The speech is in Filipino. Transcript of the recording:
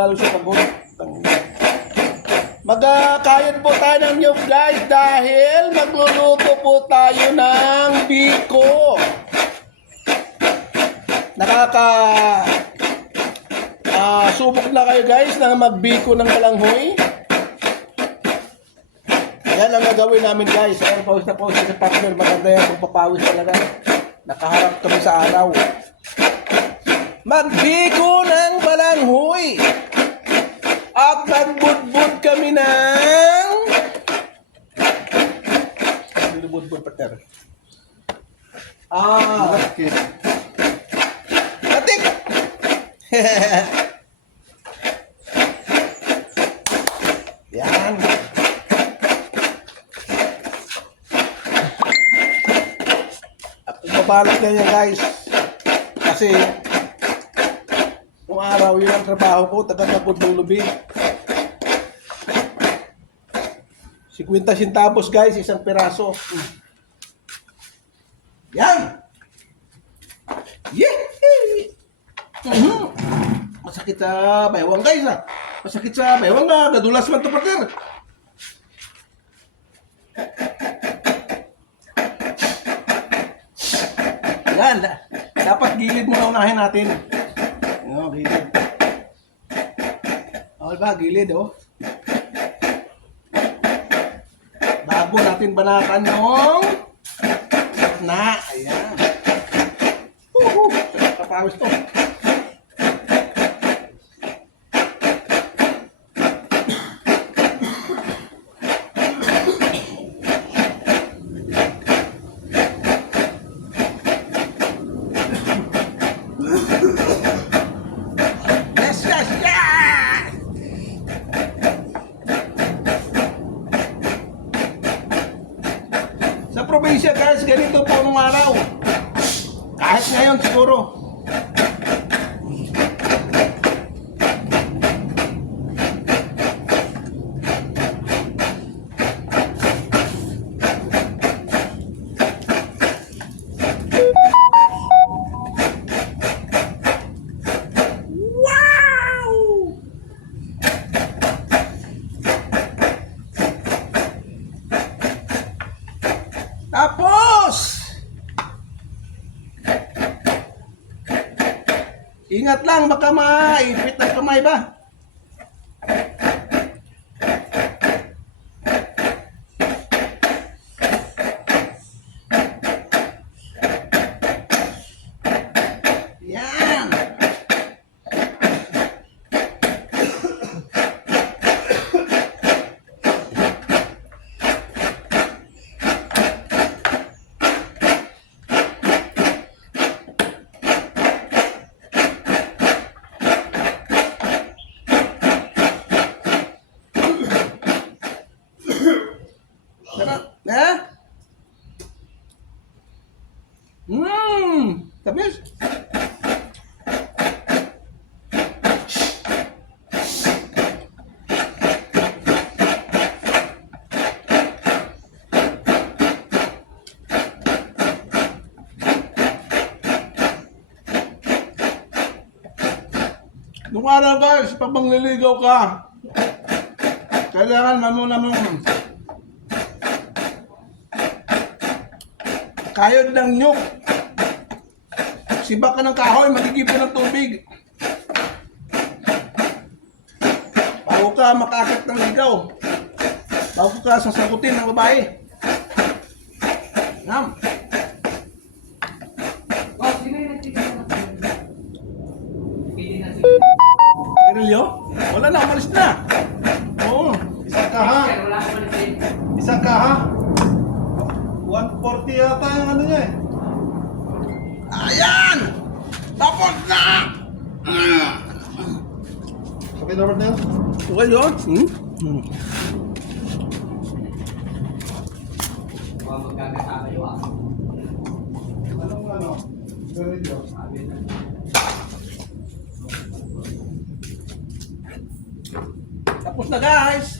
Tagalog sa pagod. Magkakain po tayo ng nyug guys dahil magluluto po tayo ng biko. Subok na kayo guys na magbiko ng balanghoy. Yan ang gagawin namin guys. Ayan, pawis na pawis sa partner. Maganda yan kung papawis talaga. Nakaharap kami sa araw. Magbiko ng balanghoy. At magbudbud kami ng... Binubudbud partner. Okay. Atik! Yan. Ako babalak na yan guys. Kasi kung araw yun ang trabaho ko, taga-napod ng lubi. 50 centavos guys, isang piraso. Yan! Yehey! Masakit sa baywang guys ah. Masakit sa baywang na. Gadulas man to partner. Yan. Dapat gilid muna unahin natin. Ano, gilid. Okay ba? Gilid oh. Bago natin banatan yung na. Ayan. Kapawis to. Yes, yes, yes! Sa probinsya guys, ganito po nung araw. Kahit ngayon siguro. Tapos, ingat lang, baka maipit ang kamay ba? Yan. Tamis. Nung araw guys, pag mangliligaw ka, kailangan mamuna mong kayod ng nyug. Sibak ka ng kahoy, magigipon ng tubig. Bago ka makakit ng ligaw. Bago ka sasagutin ng babae. Nam. Kirilyo? Wala na, umalis na. Oo. Isa ka ha? Isa ka ha? 140 yata yung ano niya eh. Ayan! Tapos na! Okay na yun? Okay yun? Anong ano? Ganito. Tapos na guys!